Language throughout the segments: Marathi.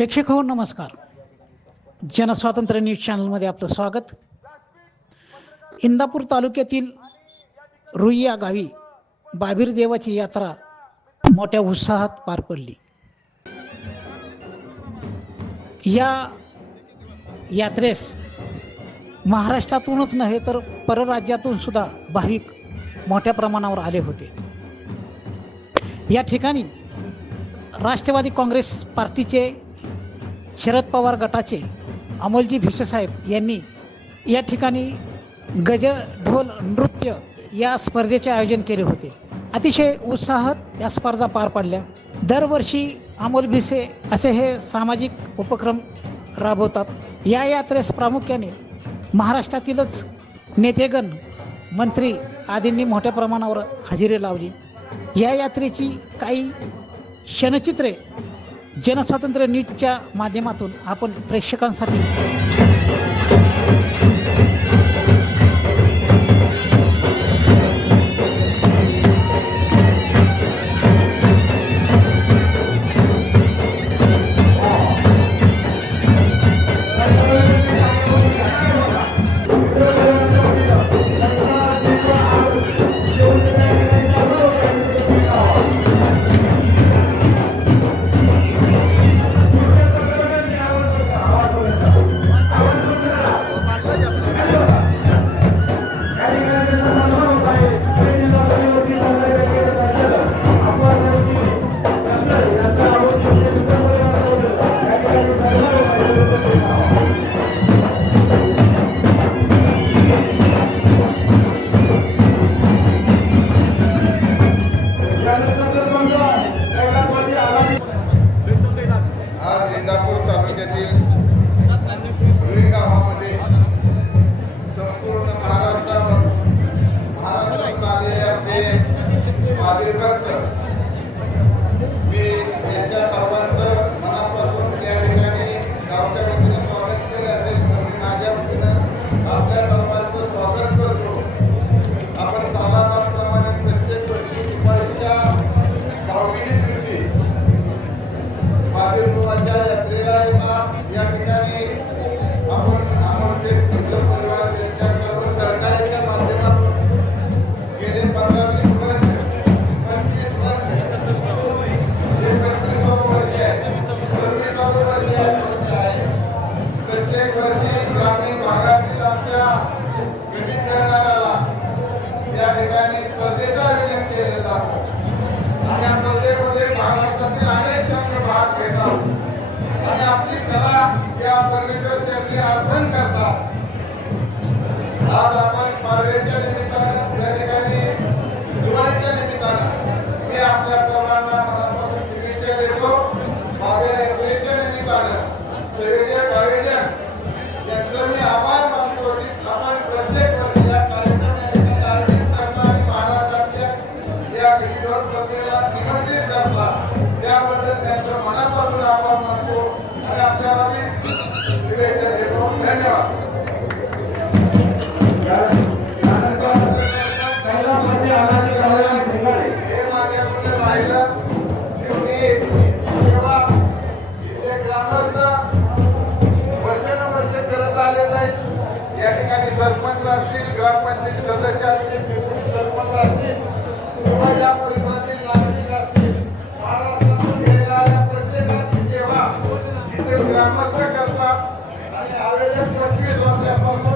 प्रेक्षक हो नमस्कार. जनस्वातंत्र्य न्यूज चॅनलमध्ये आपलं स्वागत. इंदापूर तालुक्यातील रुई या गावी बाबीर देवाची यात्रा मोठ्या उत्साहात पार पडली. या यात्रेस महाराष्ट्रातूनच नव्हे तर परराज्यातून सुद्धा भाविक मोठ्या प्रमाणावर आले होते. या ठिकाणी राष्ट्रवादी काँग्रेस पार्टीचे शरद पवार गटाचे अमोलजी भिसेसाहेब यांनी या ठिकाणी गज ढोल नृत्य या स्पर्धेचे आयोजन केले होते. अतिशय उत्साहात या स्पर्धा पार पडल्या. दरवर्षी अमोल भिसे असे हे सामाजिक उपक्रम राबवतात. या यात्रेस प्रामुख्याने महाराष्ट्रातीलच नेतेगण मंत्री आदींनी मोठ्या प्रमाणावर हजेरी लावली. या यात्रेची काही क्षणचित्रे जनस्वातंत्र्य न्यूजच्या माध्यमातून आपण प्रेक्षकांसाठी इंदापूर तालुक्यातील रुई गावामध्ये संपूर्ण महाराष्ट्रातून आलेले आमचे महावीर भक्त, मी त्यांच्या सर्वांचं मनापासून त्या ठिकाणी गावच्या वतीने स्वागत केले असेल. मी माझ्या वतीनं आपल्या सर्वांचं स्वागत करतो. आपण सालाबादप्रमाणे प्रत्येक वर्षी दिवाळीच्या भाऊबीजे दिवशी महावीर बुवांच्या यात्रेला या ठिकाणी आपण अमोलचे मित्र परिवार त्यांच्या सर्व सहकार्याच्या माध्यमातून गेले 15-20 वर्ष 25 वर्ष हे 25 वर्ष आहे. प्रत्येक वर्षी ग्रामीण भागातील आमच्या गरीब खेळणाऱ्याला या ठिकाणी स्पर्धेचं आयोजन केले जातं आणि या स्पर्धेमध्ये महाराष्ट्रातील अनेक संघ भाग घेतात आणि आपली कला या परमेश्वर चरणी अर्पण करतात. आज आपण पाडव्याच्या निमित्तानं या ठिकाणी दिवाळीच्या निमित्तानं मी आपल्या सर्वांना मनापासून शुभेच्छा देतो. माझ्या यात्रेच्या निमित्तानं सेवेचे आयोजन यांचं मी आभार मानतो की आपण प्रत्येक वर्षी या कार्यक्रमाचे आयोजन करता आणि महाराष्ट्रातल्या या गरीब स्पर्धेला निमंत्रित करता. त्याबद्दल त्यांचं मनापासून आभार मानतो आणि आपल्याला मी शुभेच्छा देतो. धन्यवाद. हे माझ्याकडे राहिलं की जेव्हा इथे ग्रामस्थ वर्षानुवर्ष करत आलेत आहेत. या ठिकाणी सरपंच असतील, ग्रामपंचायत सदस्य असतील, डेप्युटी सरपंच असतील किंवा या परिसरातील नागरिक असतील, महाराष्ट्रातून येणाऱ्या प्रत्येकाची सेवा इथे ग्रामस्थ करतात आणि आयोजक 25 वर्षापासून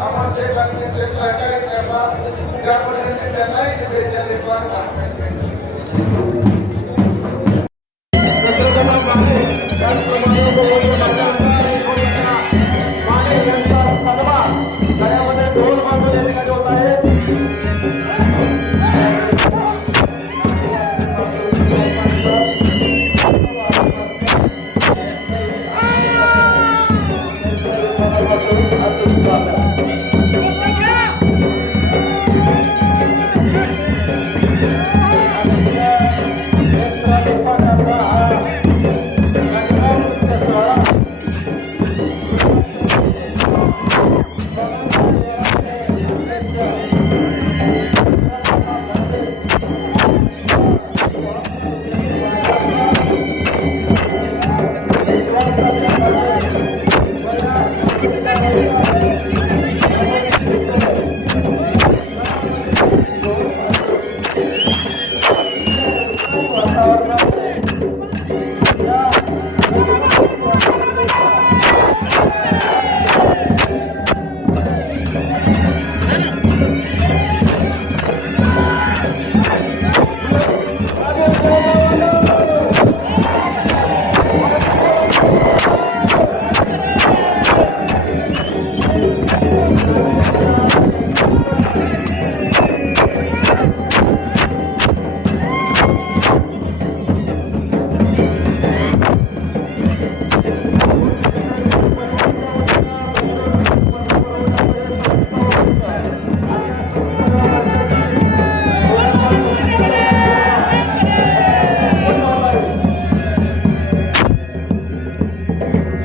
आम्हाला सहकार्य करतात. त्या पद्धतीने त्यांनाही शुभेच्छा देतात.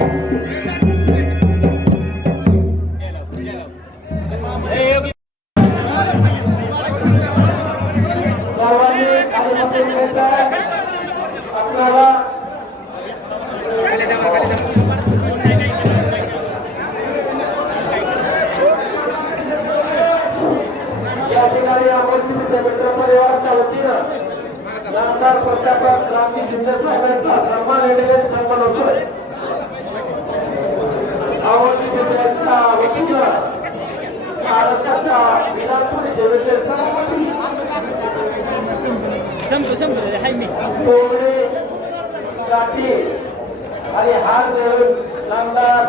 सर्वांनी खाली बसून घ्यायचं आपल्याला या ठिकाणी आपण मित्र परिवाराच्या वतीनं नामदार प्राध्यापक रामजी शिंदे साहेबांचा सन्मान येण्याचे सन्मान होतोय. आवडती विद्यार्थ्यांच्या वतीनं महाराष्ट्राच्या विधानसभा सेवेचे सभापती कोंबडे जाती आणि हार मिळून नामदार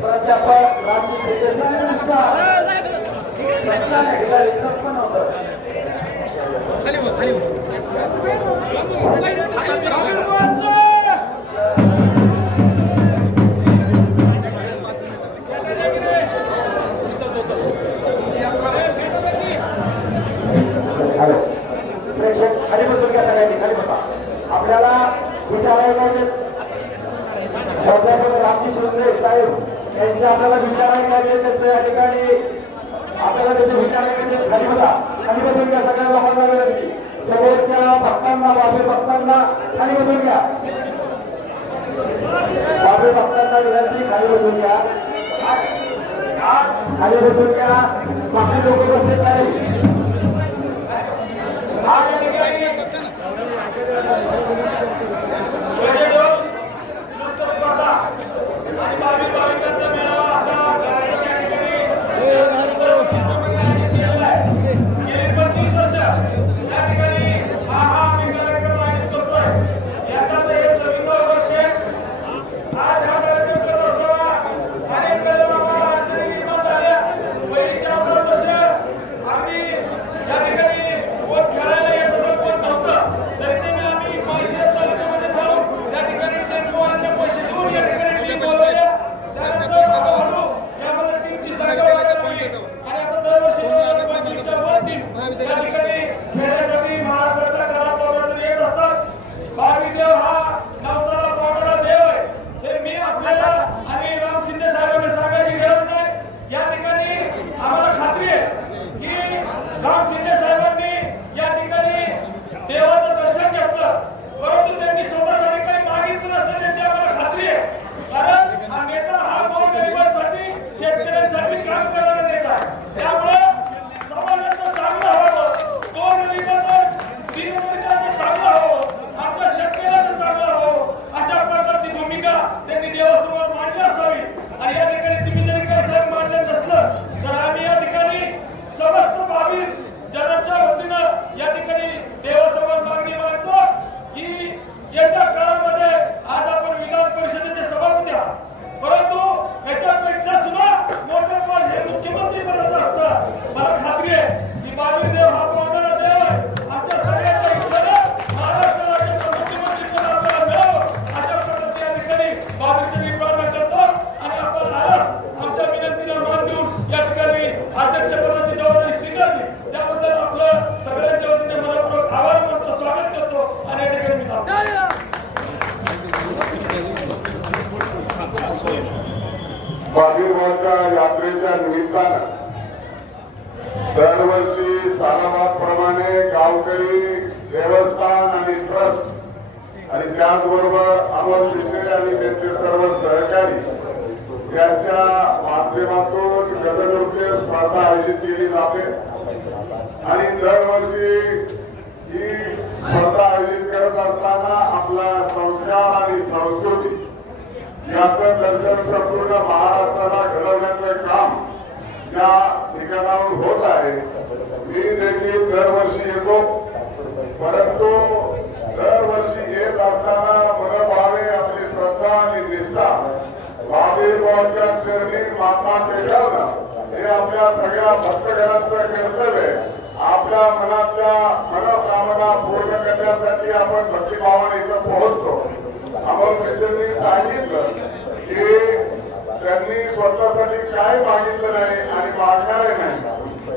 प्राध्यापक रामजी शिंदे साहेबांचा सन्मान होतोय. प्रेक्षक खाली बसून घ्या, सगळ्यांनी खाली बसा. आपल्याला विचारायला प्राध्यापक रामजी शिंदे साहेब यांचे आपल्याला विचारायला त्यांचं या ठिकाणी आपल्याला त्याचे विचारायचे. खाली बसा, खाली बसून घ्या सगळ्या लोकांना विनंती. समोरच्या भक्तांना बाबी भक्तांना खाली बसून घ्या. बाबी भक्तांना विनंती खाली बसून घ्या, खाली बसून घ्या. बाकी लोक बसले नाही. स्पर्धा आणि भाविकांचा मेळावा असा गेली 25 वर्ष या ठिकाणी हा आम्ही कार्यक्रम आयोजित करतोय. यंदाचं हे 26वे वर्ष. आज हा कार्यक्रम करत असताना अनेक आम्हाला अडचणी निर्माण झाल्या. पहिली 4-5 वर्ष अगदी या ठिकाणी कोण खेळायला येत होतं, कोण नव्हतं. तरी ते आम्ही माळशिरस तालुक्यामध्ये जाऊन त्या ठिकाणी टेम्पोवाल्यांना पैसे देऊन या ठिकाणी टीम बोलवल्या. त्यानंतर हळूहळू यामध्ये टीमची संख्या वाढायला लागली आणि आता दरवर्षी 25च्या वर टीम या ठिकाणी खेळण्यासाठी महाराष्ट्रातल्या कलाकारांतून येत असतात. बाबीदेव हा नवसाला पावणारा देव आहे. हे मी आपल्याला आणि राम शिंदे साहेबांना सांगायची गरज नाही. या ठिकाणी आम्हाला खात्री आहे की राम शिंदे साहेबांनी या ठिकाणी देवाचं दर्शन घेतलं, परंतु त्यांनी स्वतःसाठी काही मागितलं नसेल याची आम्हाला खात्री आहे. कारण हा नेता हा गोरगरिबांसाठी शेतकऱ्यांसाठी काम करणारा नेता आहे. त्यामुळे समाजाचं चांगलं व्हावं, गोरगरिबाचं दीनदलिताचं चांगलं व्हावं, आमच्या शेतकऱ्याचं चांगलं व्हावं अशा प्रकारची भूमिका त्यांनी देवासमोर मांडली असावी. आणि या ठिकाणी तुम्ही जरी काही साहेब मांडलं नसलं तर आम्ही या ठिकाणी समस्त भावी जनाच्या वतीनं या ठिकाणी देवासमोर मागणी मांडतो की येत्या काळामध्ये आज आपण विधान परिषदेचे सभापती आहात, परंतु याच्यापेक्षा सुद्धा मोठं पद हे मुख्यमंत्री पदाचं असतं. मला खात्री आहे की बाबीदेव हा पावणारा देव आहे. आमच्या सगळ्यांच्या इच्छेनं महाराष्ट्र राज्याचं मुख्यमंत्री पद आपल्याला मिळावं अशा प्रकारची या ठिकाणी बाबीचं मी प्रार्थना करतो. आणि आपण आलात आमच्या विनंतीला मान देऊन या ठिकाणी अध्यक्षपदाची जबाबदारी स्वीकारली त्याबद्दल आपलं सगळ्यांच्या वतीने मनपूर्वक आभार मानतो, स्वागत करतो आणि या ठिकाणी मी थांबतो. बाबीरवाच्या यात्रेच्या निमित्तानं दरवर्षी सालाबादप्रमाणे गावकरी देवस्थान आणि ट्रस्ट आणि त्याचबरोबर अमोल मिश्रे आणि त्यांचे सर्व सहकारी यांच्या माध्यमातून गजनृत्य स्पर्धा आयोजित केली जाते. आणि दरवर्षी ही स्पर्धा आयोजित करत असताना आपला संस्कार आणि संस्कृती याचं दर्शन संपूर्ण महाराष्ट्राला घडवण्याचं काम या ठिकाणावर होत आहे. मी देखील दरवर्षी येतो, परंतु दरवर्षी येत असताना मनोभावे आपली श्रद्धा आणि निष्ठा बाबीरवाच्या चरणी माथा टेकवणं हे आपल्या सगळ्या भक्तगणांचं कर्तव्य आहे. आपल्या मनातल्या मनोकामना पूर्ण करण्यासाठी आपण भक्तिभावाने इथं पोहोचतो. अमोल मिश्रांनी सांगितलं की त्यांनी स्वतःसाठी काय मागितलं नाही आणि मागणार नाही.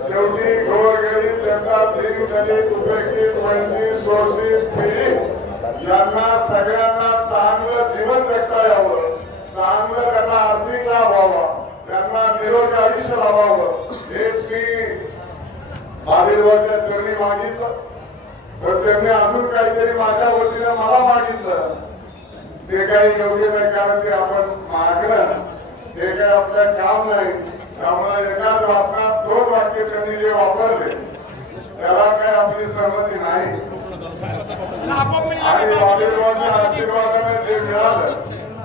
शेवटी गोरगरीब जनता, दीन दलित, उपेक्षित, वंचित, शोषित, पीडित यांना सगळ्यांना चांगलं जीवन जगता यावं, मागितलं तर त्यांनी अजून काहीतरी माझ्या वतीने मला मागितलं. ते काही योग्य नाही, कारण ते आपण मागणं हे काही आपलं काम नाही. त्यामुळे एकाच वाक्यात 2 वाक्य त्यांनी जे वापरले त्याला काही आपली सहमती नाही. आणि वादविवादाच्या आशीर्वादाने जे मिळालं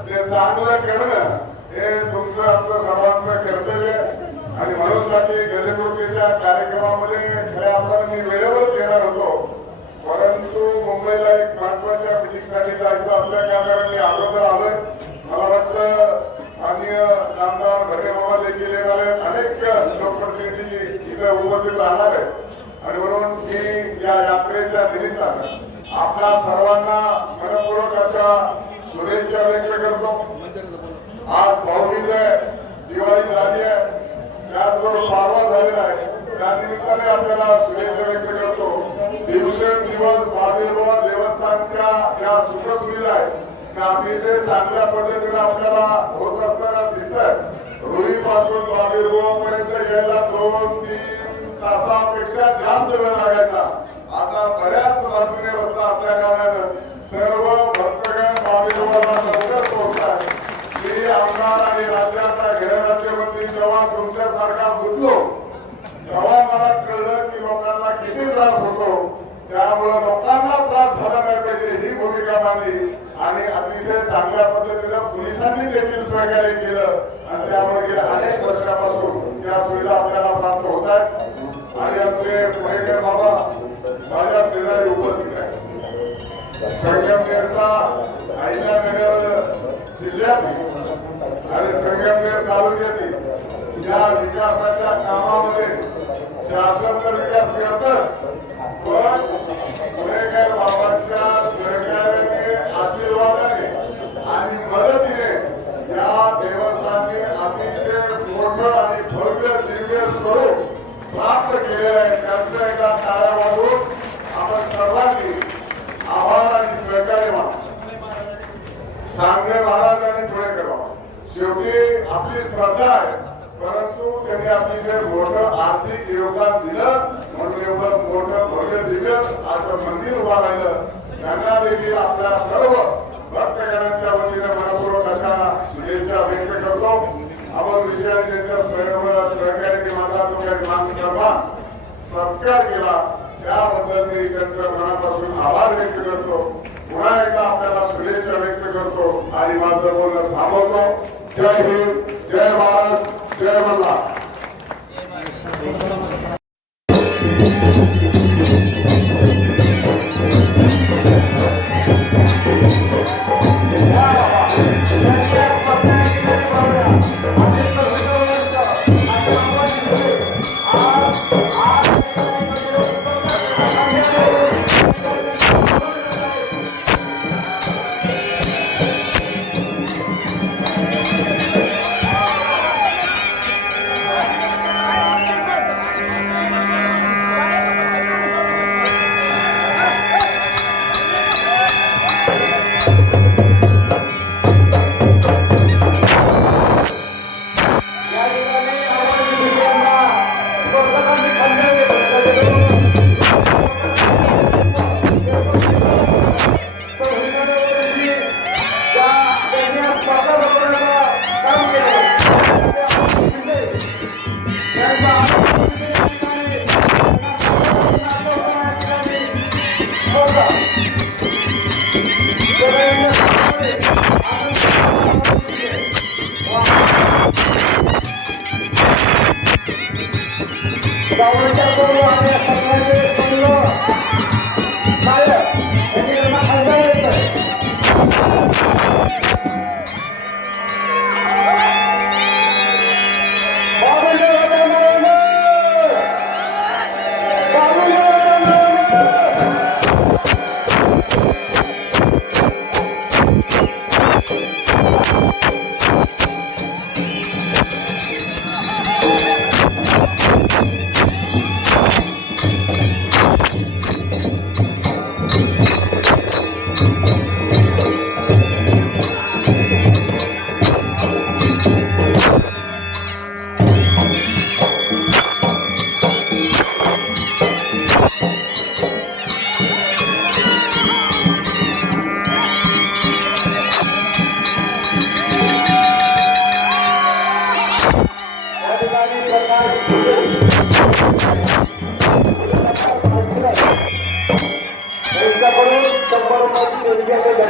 ते चांगलं करणं हे तुमचं आमचं सर्वांचं कर्तव्य आहे. आणि म्हणूनसाठी गणेशमूर्तीच्या कार्यक्रमामध्ये खऱ्या अर्थाने मी वेळेवरच येणार होतो, परंतु मुंबईला एक महत्वाच्या मीटिंगसाठी जायचं असल्या कारणाने मी अगोदर आलोय. मला वाटतं माननीय नामदार घटेबाबा देखील येणार आहेत, अनेक लोकप्रतिनिधी इथे उपस्थित राहणार आहेत. आणि म्हणून मी या यात्रेच्या निमित्तानं आपल्या सर्वांना मनपूर्वक अशा शुभेच्छा व्यक्त करतो. आज भाऊबीज आहे, दिवाळी झाली आहे, त्याचबरोबर पाडवा झालेला आहे, त्या निमित्ताने आपल्याला शुभेच्छा व्यक्त करतो. दिवसेंदिवस बाबीरबाबा देवस्थानच्या ज्या सुखसुविधा आहेत त्या अतिशय चांगल्या पद्धतीने आपल्याला होत असताना दिसत आहेत. रुईपासून बाबीरबाबापर्यंत यायला 2-3 तासापेक्षा जास्त वेळ लागायचा. आता बऱ्याच बाजूने रस्ता असल्या कारणानं सर्व भक्तगण बाबीरबाबाला लवकर पोहोचतात. मी आमदार आणि राज्याचा गृहराज्यमंत्री जेव्हा तुमच्यासारखा गुंतलो तेव्हा मला कळलं की लोकांना किती त्रास होतो. त्यामुळे लोकांना त्रास झाला नाही पाहिजे ही भूमिका मांडली आणि अतिशय चांगल्या पद्धतीने पोलिसांनी देखील सहकार्य केलं. आणि त्यामुळे गेल्या अनेक वर्षापासून या सुविधा आपल्याला प्राप्त होत आहेत. आणि आमचे पुणेकर बाबा माझ्या शेजारी उपस्थित आहेत. संगमनेरचा अहिल्यानगर जिल्ह्यातील आणि संगमनेर तालुक्यातील या विकासाच्या कामामध्ये शासन तर विकास करतच, पण पुणेकर बाबांच्या सहकार्याने आशीर्वादाने आणि मदतीने या देवस्थानने अतिशय मोठं आणि भव्य दिव्य स्वरूप प्राप्त केलेलं आहे. त्यांचं एका टाळ्या वाजवून आपण सर्वांनी आभार आणि सहकार्य माना. सांगे महाराज आणि पुणेकर बाबा शेवटी आपली श्रद्धा आहे, परंतु त्यांनी अतिशय मोठं आर्थिक योगदान दिलं म्हणून एवढं मोठं भव्य दिव्य असं मंदिर उभा राहिलं. त्यांना देखील आपल्या सर्व भक्तगणांच्या वतीने मनपूर्वक अशा शुभेच्छा व्यक्त करतो. आपण विषयाने त्यांच्या सहकार्याने माझा जो काही मान सन्मान सत्कार केला त्याबद्दल मी त्यांचं मनापासून आभार व्यक्त करतो. पुन्हा एकदा आपल्याला शुभेच्छा व्यक्त करतो आणि माझं बोलणं थांबवतो. जय हिंद, जय भारत, जय मल्हार.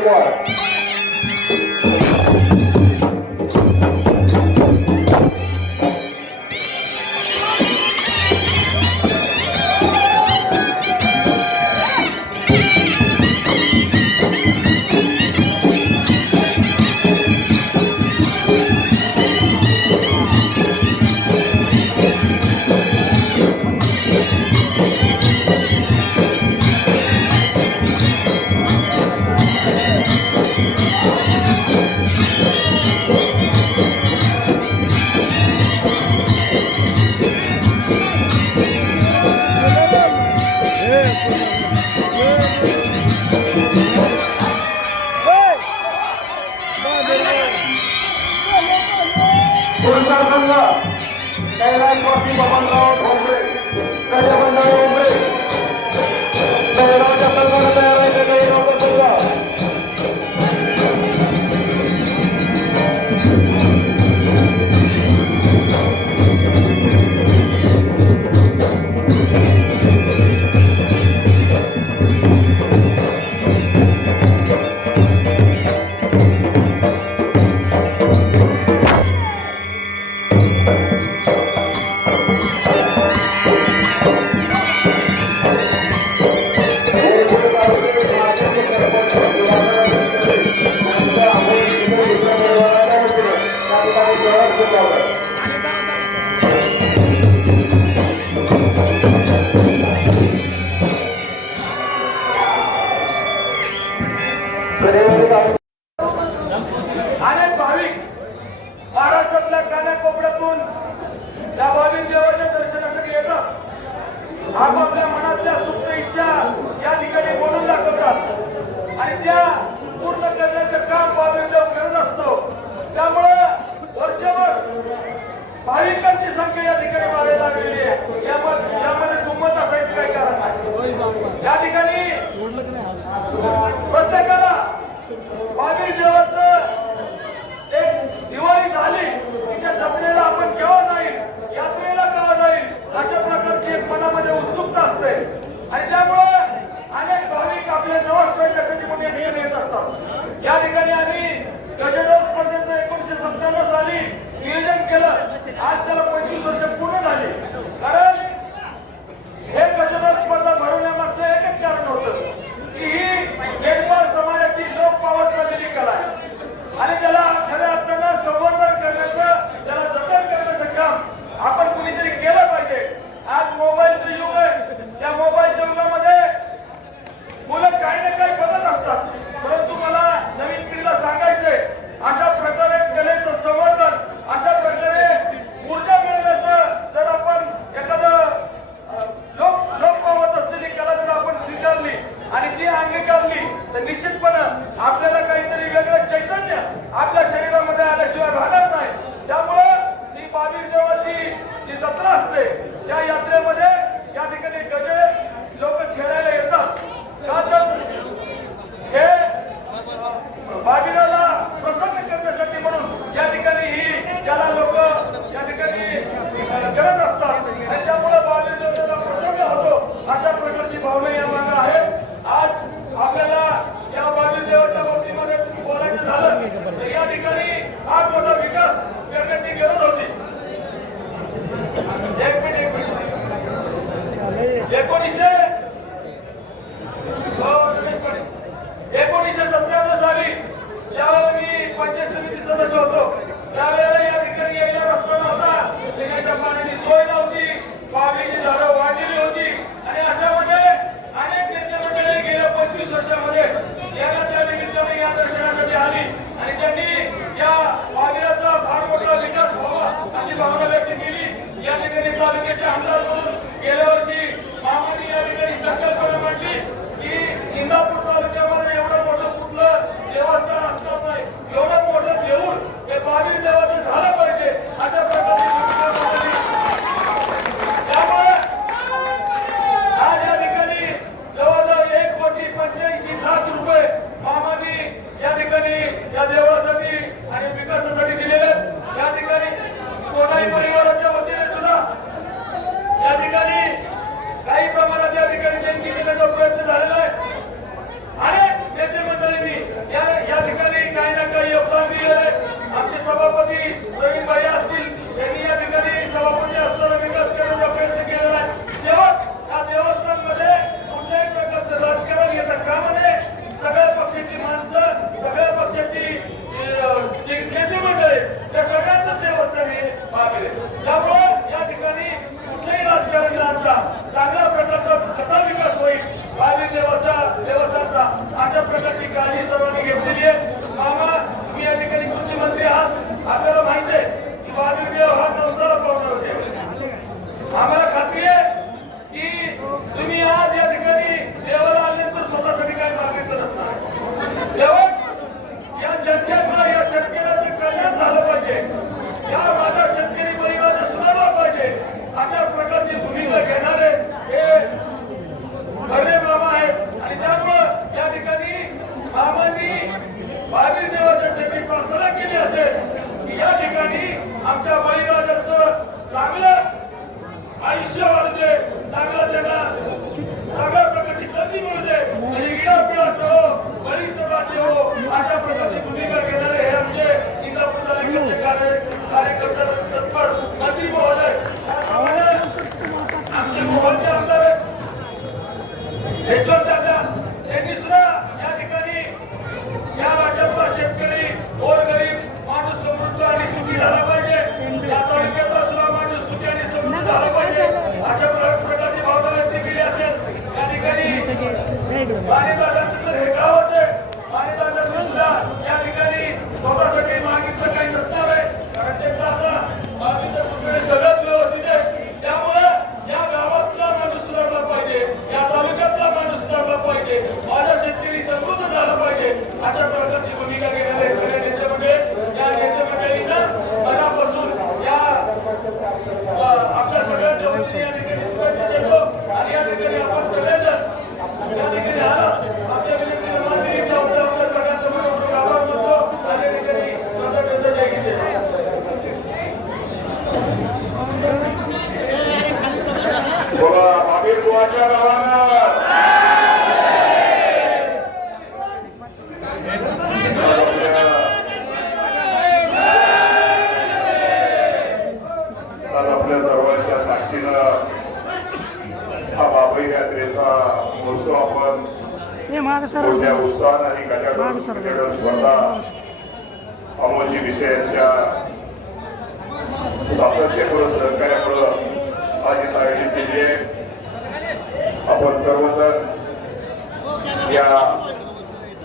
धन्यवाद. पुरस्कार संघ कैलासवासी बबनराव ढोंबरे राजाबंधारे ढोंबरे जयरावच्या संघाला तयार आहे. जयरावचा संघ अनेक भाविक महाराष्ट्रातल्या कानाकोपऱ्यातून त्या भाविक देवाच्या दर्शनासाठी येतात. आपापल्या मनातल्या सुप्त इच्छा या ठिकाणी बोलून दाखवतात आणि त्या पूर्ण करण्याचं काम भाविक देव करत असतो. त्यामुळं वरचेवर भाविकांची संख्या या ठिकाणी वाढायला लागलेली आहे. यामध्ये दुम्मत असायची काही कारण नाही. या ठिकाणी प्रत्येकाला भाविक देवाचं एक दिवाळी झाली की त्या जत्रेला आपण केव्हा जाईल, यात्रेला केव्हा जाईल अशा प्रकारची एक मनामध्ये उत्सुकता असते आणि त्यामुळे अनेक भाविक आपल्या जवळ करण्यासाठी म्हणून या ठिकाणी येत असतात. या ठिकाणी आम्ही गजडोल स्पर्धेचं 1997 साली नियोजन केलं. आज त्याला 25 वर्ष पूर्ण झाली. कारण हे गजडोल स्पर्धा भरवण्यामागचं एकच कारण होतं की ही नेटवार समाजाची लोक पावत चाललेली कला आहे. सभापती प्रवीणभाई असतील यांनी या ठिकाणी सभापती असताना विकास करण्याचा प्रयत्न केलेला आहे. शेवट या देवस्थानमध्ये कुठल्याही प्रकारचं राजकारण येता कामा नये. सगळ्या पक्षाची माणसं, सगळ्या पक्षाची जे नेते मंडळी त्या सगळ्यांचं देवस्थान हे बाबीर आहे. त्यामुळे या ठिकाणी कुठल्याही राजकारण न आणता चांगल्या प्रकारचा कसा विकास होईल बाबीर देवस्थानचा अशा प्रकारची काळजी सर्वांनी घेतलेली आहे. मामा तुम्ही या ठिकाणी कृषी मंत्री आहात. आपल्याला माहिती आहे की बाबीर देव हा नवसाला पावणार होते. आम्हाला खात्री आहे की तुम्ही आज या ठिकाणी देवाला आल्यानंतर स्वतःसाठी काय मागितलं नसणार. शेवट या जनतेचं, या शेतकऱ्याचं कल्याण झालं पाहिजे. या माझा शेतकरी परिवाराचं सुधारला पाहिजे अशा प्रकारची भूमिका घेणारे हे खरे मामा आहेत. आणि त्यामुळं या ठिकाणी मामांनी बाबीर देवाच्या चरणी प्रार्थना केली असेल की या ठिकाणी आमच्या बळीराजाचं चांगलं आयुष्य वाढते, चांगलं त्यांना चांगल्या प्रकारची संधी मिळते आणि इडापिडाट हो, बळीचं राज्य हो अशा प्रकारची भूमिका घेणारे हे आमचे इंदापूर तालुक्याचे कार्यकर्ते तत्पर मंत्री महोदय. आमचे मोहनचे आमदार यशवंत दादा यांनी सुद्धा या ठिकाणी या राज्यातला शेतकरी गोरगरीब माणूस समृद्ध आणि सुखी झाला पाहिजे. या तालुक्यातला सुद्धा माणूस सुखी आणि समृद्ध झाला पाहिजे अशा प्रकारची भावना व्यक्त केली असेल. या ठिकाणी पाणीदारांचं हे गावच आहे. पाणीदारांनी सुद्धा या ठिकाणी स्वतःसाठी मागितलं काही नसणार आहे, कारण त्यांचं आता बावीस कुटुंबे सगळंच व्यवस्थित आहे. त्यामुळे या गावातला माणूस सुधारला पाहिजे, या तालुक्यातला माणूस सुधारला पाहिजे, माझा शेतकरी समृद्ध झाला पाहिजे अशा प्रकारची भूमिका घेणारे सगळे नेते मंडळी. या नेते मंडळींना मनापासून या आपल्या सगळ्यांच्या वतीने या ठिकाणी शुभेच्छा देतो. आणि या ठिकाणी आपण सगळेजण या ठिकाणी आला आमच्या विनंतीला मान्य केल्याबद्दल आपल्या सगळ्यांचा मनपूर्वक आभार मानतो. आणि या ठिकाणी स्वतःच्या जय हिंद. बोला बाबीर बुवाच्या गावाला आपल्या सर्वांच्या साक्षीनं हा बाबरी यात्रेचा महोत्सव आपण मोठ्या उत्साहात आणि गजाकडून स्पर्धा अमोलजी विषयांच्या सातत्यपूर्ण सहकार्यामुळं आज इथं आयोजित केली आहे. आपण सर्वजण या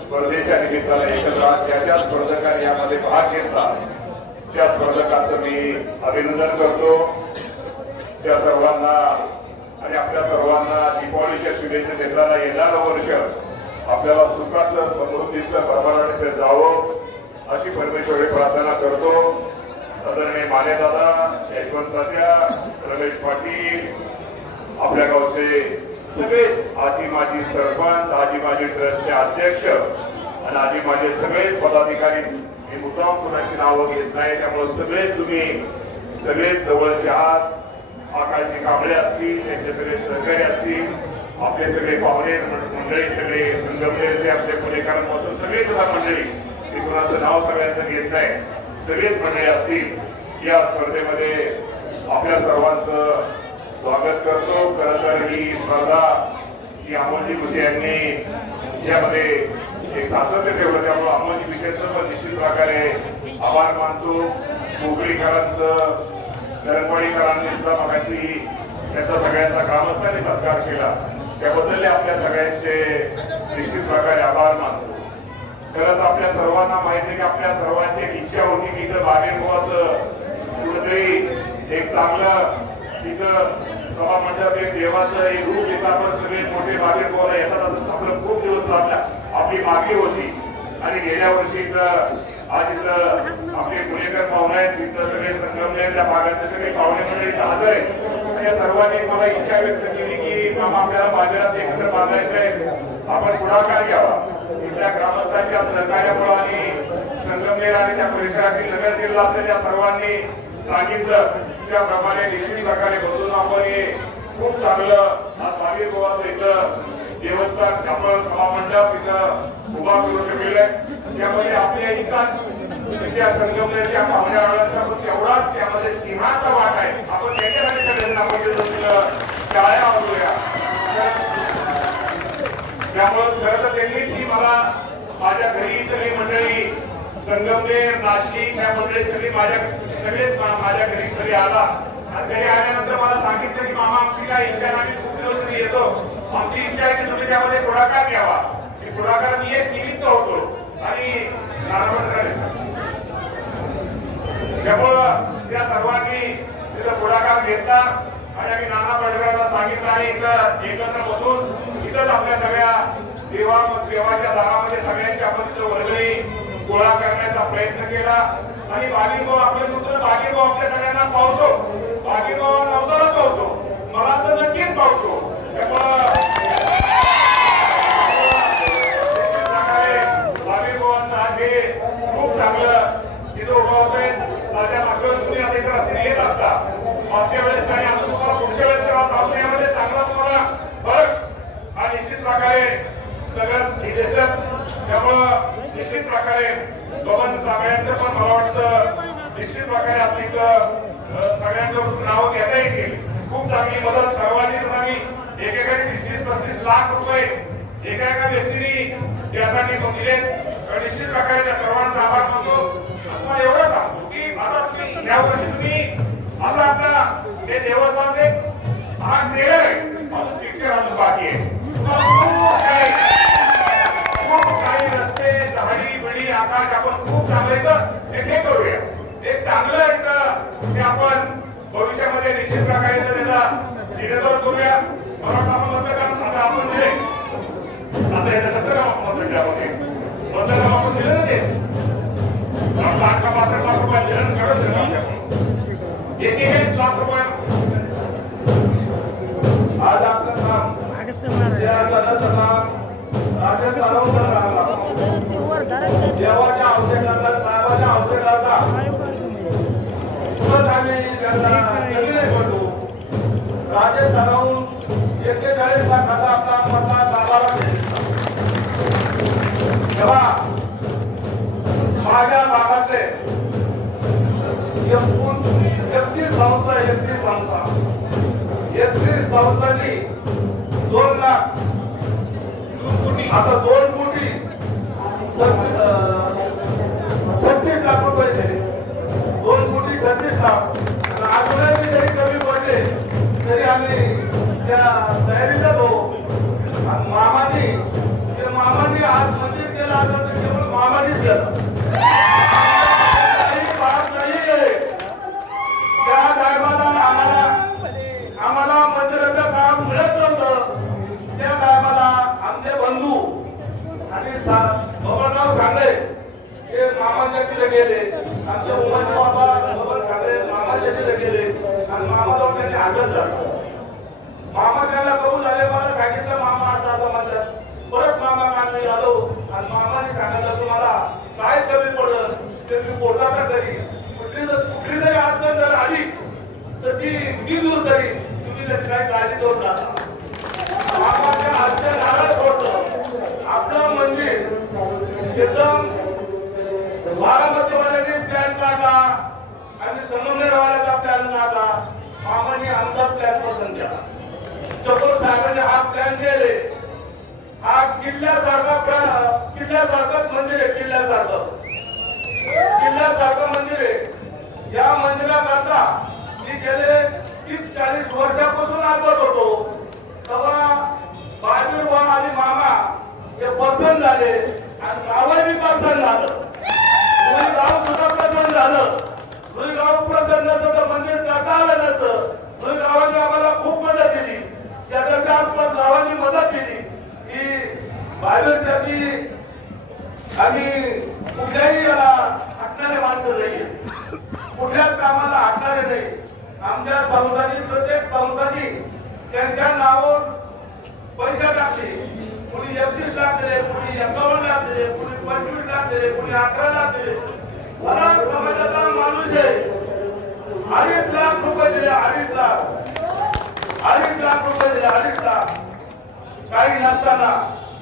स्पर्धेच्या निमित्तानं एकत्र आहात. ज्या ज्या स्पर्धकांनी यामध्ये भाग घेतला त्या स्पर्धकांचं मी अभिनंदन करतो. त्या सर्वांना आणि आपल्या सर्वांना दीपावलीच्या शुभेच्छा देताना येणारं वर्ष आपल्याला सुखाचं, समृद्धीचं, भरभराटीचं जावं अशी परमेश्वरी प्रार्थना करतो. आदरणीय मानेदादा, यशवंत तात्या, रमेश पाटील, आपल्या गावचे सगळेच आजी माजी सरपंच, आजी माजी ट्रस्टचे अध्यक्ष आणि आजी माझे सगळेच पदाधिकारी, मी मुद्दाम कुणाची नावं घेत नाही, त्यामुळे सगळेच तुम्ही सगळेच जवळचे आहात. आकाशजी कांबळे असतील, त्यांचे सगळे सहकारी असतील, आपले सगळे पाहुणे मंडळी, सगळे संगमनेरचे आमचे पुणेकरांपासून सगळे सुद्धा मंडळी, मी कुणाचं नाव सगळ्यांचं घेत नाही, सगळेच मंडळी असतील या स्पर्धेमध्ये आपल्या सर्वांचं स्वागत करतो. खरं तर ही स्पर्धा ही अमोलजी भुसे यांनी यामध्ये एक सातत्य ठेवलं, त्यामुळे अमोलजी भुसेचं पण निश्चित प्रकारे आभार मानतो. कोकणीकरांचं, धरणवाडीकरांचा मगाशी त्याचा सगळ्यांचा ग्रामस्थांनी सत्कार केला, त्याबद्दल आपल्या सगळ्यांचे निश्चित प्रकारे आभार मानतो. खरंच आपल्या सर्वांना माहिती आहे की आपल्या सर्वांची एक इच्छा होती की इथं बागेमुळाचं कुठेतरी एक चांगलं तिथं सभा मंडळात एक देवाचं एक रूप येतं. आपण सगळे मोठे बागेमुळा येतात असं आपलं खूप दिवस आपली मागणी होती. आणि गेल्या वर्षी इथं आज इथं आपले पुणेकर पाहुणे आहेत, इथं सगळे संगमनेरच्या भागातले सगळे पाहुणे मंडळी इथं हजर आहेत. या सर्वांनी मला इच्छा व्यक्त केली की मामा आपल्याला बाजारात एकत्र बांधायचंय, आपण पुढाकार घ्यावा. इथल्या ग्रामस्थांच्या सहकार्यामुळे आणि संगमनेर आणि त्या परिसरातील नगर जिल्हा असलेल्या सर्वांनी सांगितलं त्याप्रमाणे निश्चित प्रकारे बदलून आपण हे खूप चांगलं आज बागेर गोवाचं इथं देवस्थान आपण सभामंडप इथं उभा करू शकले. त्यामध्ये आपल्या एकाच त्या संगमनेरच्या पाहुण्यावरांचा पण तेवढाच त्यामध्ये सिंहाचा वाट आहे. आपण त्याच्यासाठी सगळ्यांना शाळा आवडूया. त्यामुळे खरं तर त्यांनीच ही मला माझ्या घरी सगळी मंडळी संगमनेर नाशिक त्या मंडळी सगळी सगळेच माझ्या घरी सगळे आला आणि घरी आल्यानंतर मला सांगितलं की मामा आमची काय इच्छा आहे, आम्ही खूप दिवस तरी येतो, आमची इच्छा आहे की तुम्ही त्यामध्ये पुढाकार घ्यावा. की पुढाकार मी एक निमित्त होतो आणि त्यामुळं त्या सर्वांनी तिथं पुढाकार घेतला आणि आम्ही नाना पाटकरांना सांगितलं आणि इथं एकत्र बसून इथंच आपल्या सगळ्या देवाच्या दारामध्ये सगळ्यांची आपण तिथं वर्गणी गोळा करण्याचा प्रयत्न केला आणि बागीभाऊ आपले पुत्र बागीभाऊ आपल्या सगळ्यांना पावतो, बागीभाऊ नवसाला पावतो, मला तर नक्कीच पावतो. त्यामुळं बागीभावांना हे खूप चांगलं तिथं उभं होतंय. माझ्या मागच्या तुम्ही आता इथे रस्त्याने येत असता मागच्या वेळेस आणि आता तुम्हाला पुढच्या वेळेस यामध्ये चांगला तुम्हाला फरक हा निश्चित प्रकारे सगळंच दिसेल. त्यामुळं निश्चित प्रकारे बबन सगळ्यांचं पण मला वाटतं निश्चित प्रकारे आपली सगळ्यांचं नाव घेता येतील. खूप चांगली मदत सर्वांनी आम्ही एकेकाने 30-35 लाख रुपये एका व्यक्तीने त्यासाठी दिलेत. निश्चित प्रकारे त्या सर्वांचा आभार मानतो. तुम्हाला एवढं सांगतो की आता तुम्ही या वर्षी तुम्ही आता आपला हे देवस्थानचे हा ट्रेलर आहे, अजून पिक्चर अजून बाकी आहे. खूप काही रस्ते झाडी बिडी आकाश आपण खूप चांगलं हे करूया. एक चांगलं ते आपण भविष्यामध्ये निश्चित प्रकारे त्याला जिरेदोर करूया. मला वाटतं आपण मतदान आपण दिले आता याचं कसं काम आपण मतदान आपण दिलं ना ते 65 लाख रुपये धरण काढून एक लाख रुपये आज आपलं काम देवाच्या औषधाचा साहेबाच्या औषधाचा राजस्थानाहून 41 लाखाचा आपला मतदान लाभाला तेव्हा माझ्या भागातले 31 संस्थांनी 2 लाख आता 2 कोटी 36 लाख रुपये दिले. 2 कोटी 36 लाख अजूनही जरी कमी पडले तरी आम्ही त्या तयारीचा भाऊ मामानी आज मंदिर केलं असेल तर केवळ मामानीच केलं. त्या टायमाला आम्हाला मंदिराचं काम मिळत नव्हतं. त्या टायमाला आमचे बंधू आणि बबनराव सांगले हे मामाच्या तिथे गेले. आमचे उमरचे बाबा बबन सांगले मामाच्या तिथे गेले आणि मामाजवळ त्यांनी आगत झाला. मामा त्यांना कबूल झाले. मला सांगितलं मामा असं असं म्हणतात. परत मामा काढले आलो आणि मामाने सांगितलं तुम्हाला काय कमी पडलं ते मी पोटाचा करी कुठली जरी अडचण जर आली तर ती मी दूर करी. तुम्ही त्याची काही काळजी करू नका. मामाच्या हातच्या नारळ सोडलं. आपलं मंदिर एकदम बारामतीवाल्याने प्लॅन काढला आणि संगमनेरवाल्याचा प्लॅन काढला. मामाने आमचा प्लॅन पसंत केला. चकोर साहेबांनी हा प्लॅन केले. हा किल्ल्यासारखं मंदिर आहे. किल्ल्यासारखं मंदिर आहे. या मंदिराकरता मी गेले 30-40 वर्षापासून आगत होतो. तेव्हा बाजीराव आणि मामा हे पसंत झाले आणि गावही पसंत झालं. गाव सुद्धा पसंत झालं. गाव पसंत नसतं तर मंदिर करता आलं नसतं. गावाने आम्हाला खूप मदत दिली. शेताच्या आसपास गावांनी मदत दिली की बाहेरसाठी आणि कुठल्याही हटणारे माणसं नाही, कुठल्याच कामाला हटणारे नाही. आमच्या संस्थांनी प्रत्येक संस्थांनी त्यांच्या नावावर पैसे टाकले. कुणी 31 लाख दिले, कुणी 51 लाख दिले, कुणी 25 लाख दिले, कुणी 11 लाख दिले. मला समाजाचा माणूस आहे. 2.5 लाख रुपये दिले. 2.5 लाख रुपये दिले. 2.5 लाख काही नसताना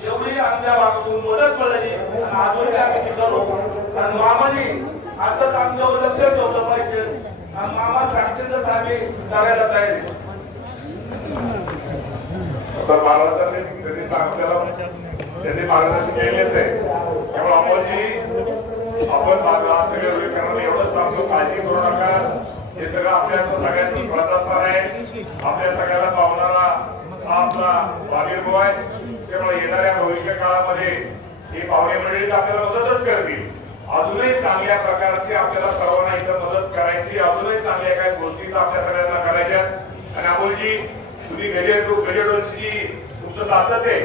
एवढी आमच्या भागातून मदत मिळाली आणि आजही आम्ही शिकलो. आणि मामानी असंच आमच्यावर लक्ष ठेवलं पाहिजे आणि मामा सांगतील तसं आम्ही करायला तयार आहे. तर महाराजांनी त्यांनी सांगितलेलं त्यांनी मार्गदर्शन केलेच आहे. त्यामुळे आपण सगळे करणार एवढंच सांगतो, काळजी करू नका. हे सगळं आपल्या सगळ्यांचं स्पर्धा असणार आहे. आपल्या सगळ्याला पावणारा हा आपला बागीर आहे. त्यामुळे येणाऱ्या भविष्य काळामध्ये ही पाहुणे मंडळी आपल्याला मदतच करतील. अजूनही चांगल्या प्रकारची आपल्याला सर्वांना इथं मदत करायची, अजूनही चांगल्या काही गोष्टी आपल्या सगळ्यांना करायच्या. आणि अमोलजी तुम्ही गजेडोची तुमचं सातत आहे,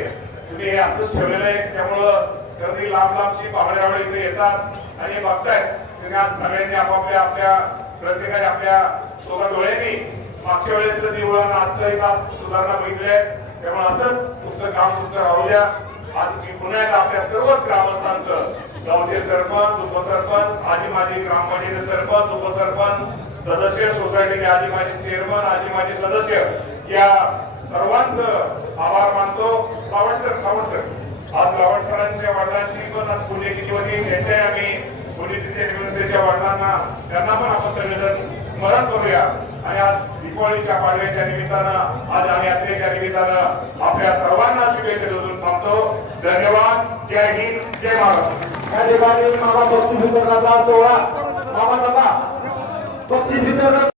तुम्ही हे असंच ठेवलेलं आहे. त्यामुळं गर्दी लांब लांबची पाहुणे इथे येतात आणि बघतायत. तुम्ही आज सगळ्यांनी आपल्या प्रत्येकाने आपल्या सोबत डोळ्यांनी मागच्या वेळेस निवडून आजचं तास सुधारणा बघितल्या. त्यामुळे असंच तुमचं काम तुमचं राहू द्या. आज मी पुन्हा एकदा आपल्या सर्वच ग्रामस्थांचं, गावचे सरपंच, उपसरपंच, आजी माजी ग्रामपंचायत सरपंच, उपसरपंच, सदस्य, सोसायटीचे आजी माजी चेअरमन, आजी माजी सदस्य या सर्वांचं आभार मानतो. लावण सर आज लावण सरांच्या वडिलांची पण आज पुण्यतिथी होती. त्यांच्या आम्ही पुण्यतिथी निमित्ताच्या वडिलांना त्यांना पण आपण सगळेजण स्मरण करूया. आणि आज दीपावलीच्या पाडव्याच्या निमित्तानं, आज आणि यात्रेच्या निमित्तानं आपल्या सर्वांना शुभेच्छा देऊन थांबतो. धन्यवाद. जय हिंद, जय महाराष्ट्र. या ठिकाणी मामा बक्षीस वितरणाचा सोहळा मामा दादा बक्षीस वितरण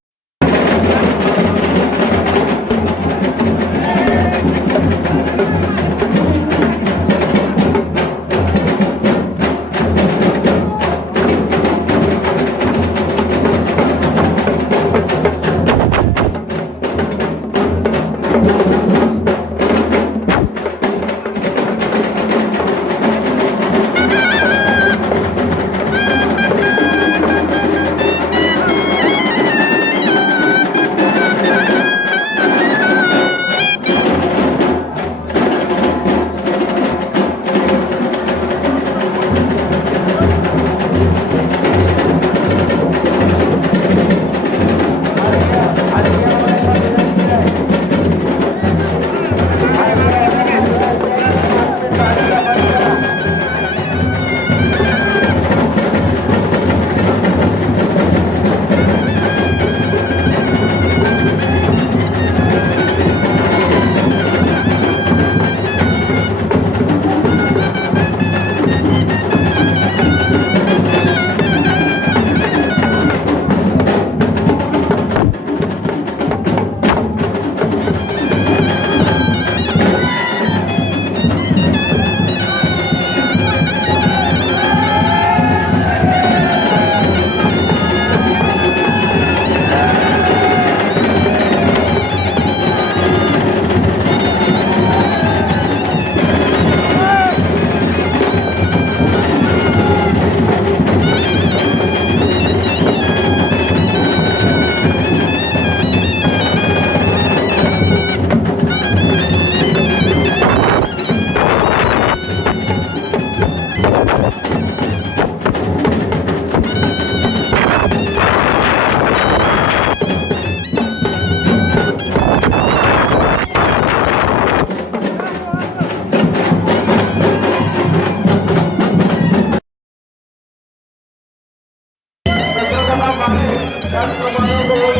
त्याचप्रमाणे